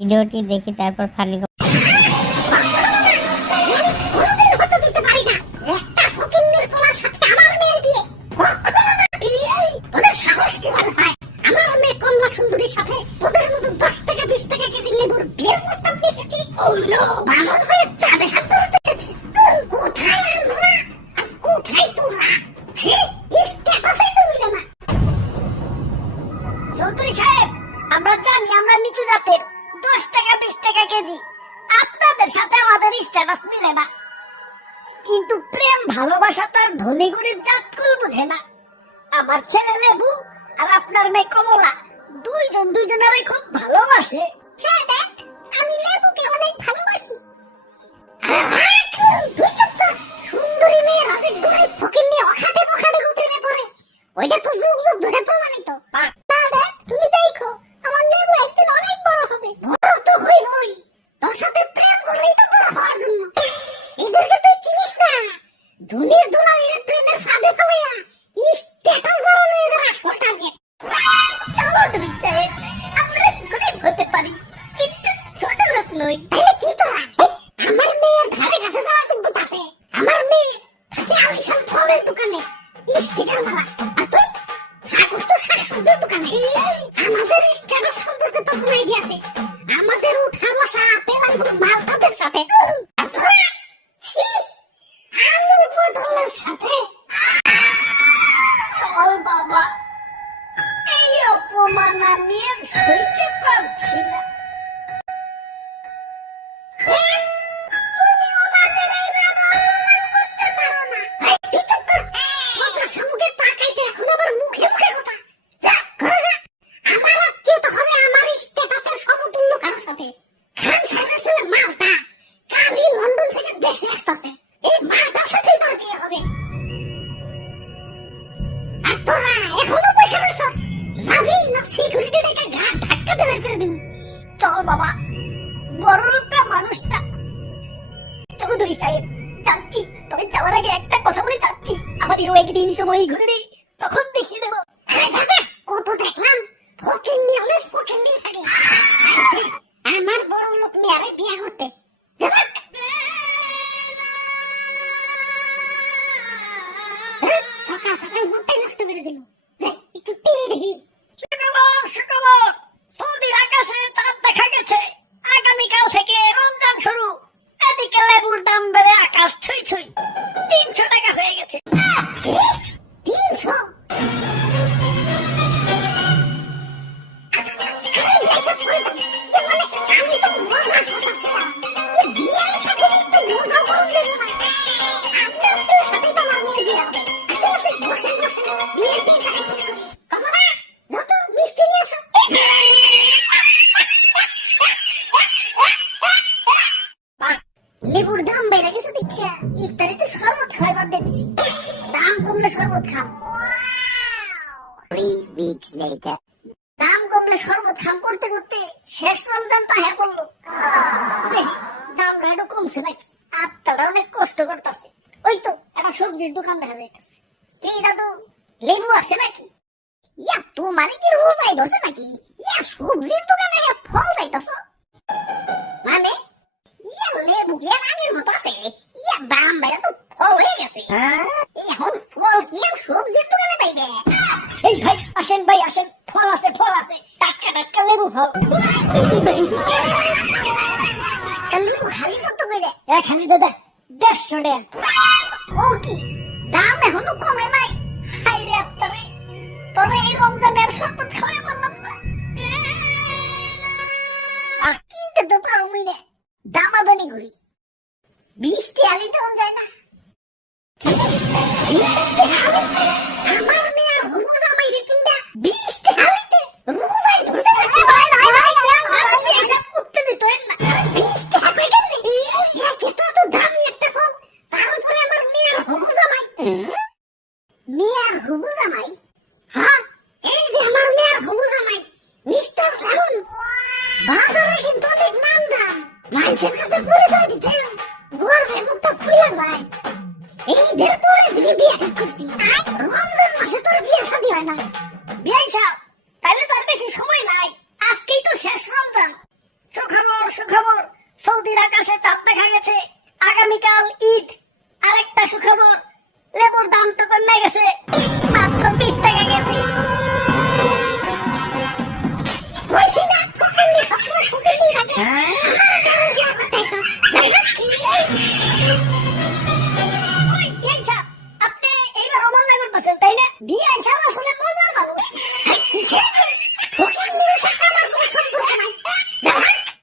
ভিডিওটি দেখি তারপর ফানি চৌধুরী সাহেব, আমরা জানি আমরা নিচু জাতের, 10 টাকা 20 টাকা কেজি। আপনাদের সাথে আমাদের স্ট্যাটাস মিলে না, কিন্তু প্রেম ভালোবাসা তো আর ধনী গরিব জাতকুল বুঝে না। আমার ছেলে লেবু আর আপনার মেয়ে কমলা দুইজনেরই খুব ভালোবাসে। হ্যাঁ দেখ, আমি লেবুকে অনেক ভালোবাসি। তুই চুপ কর। সুন্দরী মেয়ে রাজের গরিব ফকির নিয়ে অখাটে বখাটে প্রেমে পড়ে, ওইটা তো যুগ যুগ ধরে প্রমাণিত। তুমি দেখো, আমার লেবু একদিন অনেক বড় হবে। বড় তো হইবই, তোর সাথে প্রেম করলেই তো বড় হওয়ার জন্য। এদেরকে তুই চিনিস না, ধনীর দুলালির প্রেমের ফাঁদে ফেলাইয়া স্ট্যাটাস বাড়ানো এদের আসল টার্গেট। চৌধুরী সাহেব, আমরা গরিব হতে পারি কিন্তু ছোট লোক নই। তাহলে কি তোরা? আমার মেয়ের ধারে কাছে যাওয়ার যোগ্যতা আছে? আমার মেয়ে থাকে আলিশান ফলের দোকানে স্টিকার মারা, আর তুই থাকুস তো শাকসবজির দোকানে। আমাদের স্ট্যাটাস সম্পর্কে তো কোনো আইডিয়া আছে? আমাদের উঠা বসা আপেল আঙ্গুর মাল তাদের সাথে, আর তোরা আলু পটলের সাথে। চল বাবা, এই অপমান আমি আর সইতে পারছি না। চল বাবা, বড় লোকটা মানুষটা। চৌধুরী সাহেব, যাচ্ছি, তবে যাওয়ার আগে একটা কথা বলে যাচ্ছি, আমাদেরও একদিন সময় ঘুরে নেই, তখন দেখিয়ে দেবো। কত দেখলাম ফকির নিয়ে অনেক ফকির নিয়ে থাকে। আমার বড় লোক নিয়ে আরে বিয়ে করতে সকাল সকাল মুখটাই নষ্ট করে দিল। যাই একটু টিভি দেখি। শুক্রবার সৌদির আকাশে চাঁদ দেখা গেছে। আগামীকাল থেকে রমজান শুরু। এদিকে লেবুর দাম বেড়ে আকাশ ছুঁই ছুঁই, 300 টাকা হয়ে গেছে। 300? লেবুর দাম বেড়ে গেছে দেখিয়া ইফতারিতে শরবত খাওয়া বাদ দিয়েছি। দাম কমলে শরবত খাম। 3 weeks later. দাম কমলে শরবত খাম করতে করতে শেষ রমজান তো হ্যাঁ পড়লো। দাম একটু কমছে নাকি? আত্মাটা অনেক কষ্ট করতেছে। ওই তো একটা সবজির দোকান দেখা যাইতেছে। কি দাদু, লেবু আছে নাকি? ইয়া তোমার কি রোজাই ধরছে নাকি? ইয়া সবজির দোকানে ফল যাইতাছ মানে? ইয়া লেবু কি আগের মতো আছে? ইয়া দাম বেড়ে তো ফল হয়ে গেছে। এখন ফল কি আর সবজির দোকানে পাইবে? এই ভাই আসেন, ভাই আসেন, ফল আছে, ফল আছে, টাটকা টাটকা লেবু ফল। লেবু খালি কত করে? খালি দাদা 150 টাকা। ও কি দাম এখনো কমে নাই? হাই রে আত্মারে, তবে এই রমজানের শরবত খাওয়াই পারলাম না। আর কিনতে তো পারবই না, দামাদানি করি। 20 টাকা দেওয়া যায় না? 20 টাকা? আমার মেয়ে আর হবু জামাই রে কিনবা 20 টাকা দিতে? রোজাই ধরছে নাকি? আমার মেয়ে এসব করতে দিতেন না। 20 টাকা কই কেন? এত দামি একটা ফল, তার উপরে আমার মেয়ে আর হবু জামাই। মেয়ে আর হবু জামাই? হ্যাঁ, এই যে আমার মেয়ে আর হবু জামাই, মিস্টার লেমন। বাজারে কিন্তু অনেক নাম দাম, মানুষের কাছে পরিচয় দিতে গর্বে বুকটা ফুলে যায়। ঈদের পরে দিকে বিয়ে ঠিক করছি, রমজান মাসে তোর বিয়ে শাদী হয় না। বিয়ে সাহেব, তাহলে তোর বেশি সময় নাই, আজকেই তো শেষ রমজান। সুখ সুখবর সুখবর, সৌদির আকাশে চাঁদ দেখা গেছে, আগামীকাল ঈদ। আরেকটা সুখবর, লেবুর দাম তো কমে গেছে, মাত্র 20 টাকা কেজি। বলছি না, ফকিন্নি সবসময় ফকিন্নি থাকে। ওই, বিয়ান সাহেব, আপনি এইবার অমান্য করতেছেন, তাই না? বিয়ান সাহেব আসলে মজার মানুষ। কিসের ফকিন্নির শাখা